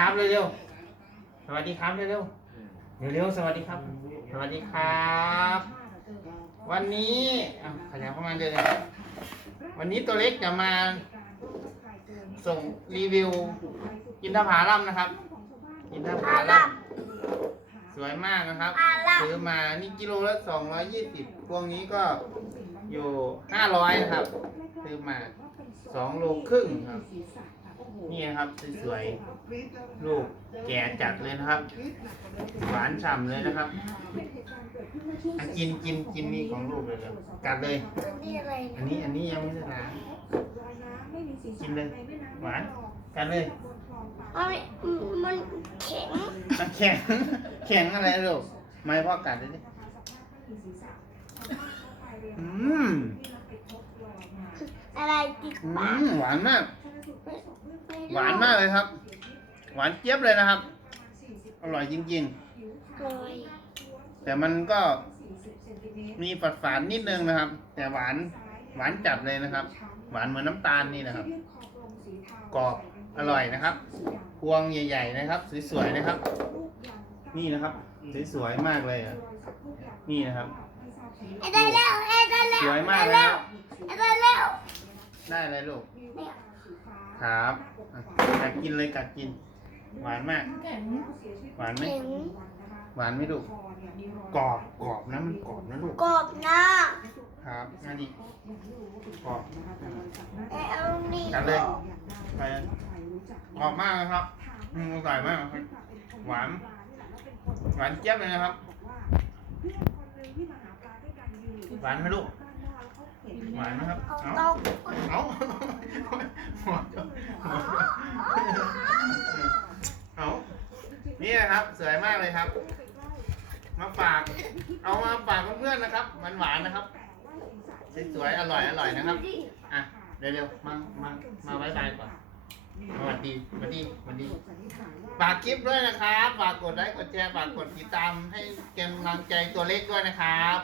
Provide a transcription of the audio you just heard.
ครับเร็วๆสวัสดีครับเร็วๆเร็วๆสวัสดีครับ สวัสดีครับ วันนี้อะขยับเข้ามาเลยนะครับวันนี้ตัวเล็กจะมา ส่งรีวิวกินทผาลัมนะครับกินทผาลัมสวยมากนะครับอาล่ะซื้อมานี่กิโลละสองร้อยยี่สิบพวงนี้ก็อยู่ห้าร้อยนะครับซื้อมาสองโลครึ่งครับ นี่นะครับสวยๆลูกแก่จัดเลยนะครับ หวานฉ่ำเลยนะครับอะกินกินกินนี่ของลูกเลยเลยกัดเลยนี่อะไรอันนี้อันนี้ยังไม่ได้ล้างกินเลยหวานกัดเลยมันมันแข็งอะแข็งแข็งอะไรลูกไม่พ่อกัดเลยดิอืมอะไรติดอืปากมหวานมาก หวานมากเลยครับ หวานเจี๊ยบเลยนะครับ อร่อยจริงเลยๆ แต่มันก็มีฝาดฝานนิดนึงนะครับ แต่หวานหวานจัดเลยนะครับ หวานเหมือนน้ำตาลนี่นะครับ กรอบอร่อยนะครับ พวงใหญ่ ๆ นะครับ สวยๆนะครับ นี่นะครับสวยๆมากเลยอะนี่นะครับไอ้ได้แล้วไอ้ได้แล้วสวยมากเลยครับไอ้ได้แล้ว ได้เลยลูก เนี่ย ครับอะกัดกินเลยกัดกิน หวานมากหวานไหมแข็งหวานไหมลูกกรอบกรอบนะมันกรอบนะลูกกรอบนะครับนั่นนี่กรอบไอ้เอานี่กัดเลยไปกรอบมากนะครับอืมอร่อยมากครับหวาน หวานเจี๊ยบเลยนะครับ หวานไหมลูก หวานนะครับเอาเอาต้อ เอาเอานี่นะครับสวยมากเลยครับ มาฝาก เอามาฝากเพื่อนๆนะครับมันหวานๆนะครับสวยๆอร่อยอร่อยนะครับอะเร็วๆมามามาไว้บายก่อนสวัสดีสวัสดีสวัสดีฝากคลิปด้วยนะครับฝากกดไลค์กดแชร์ฝากกดติดตามให้กำลังใจตัวเล็กด้วยนะครับ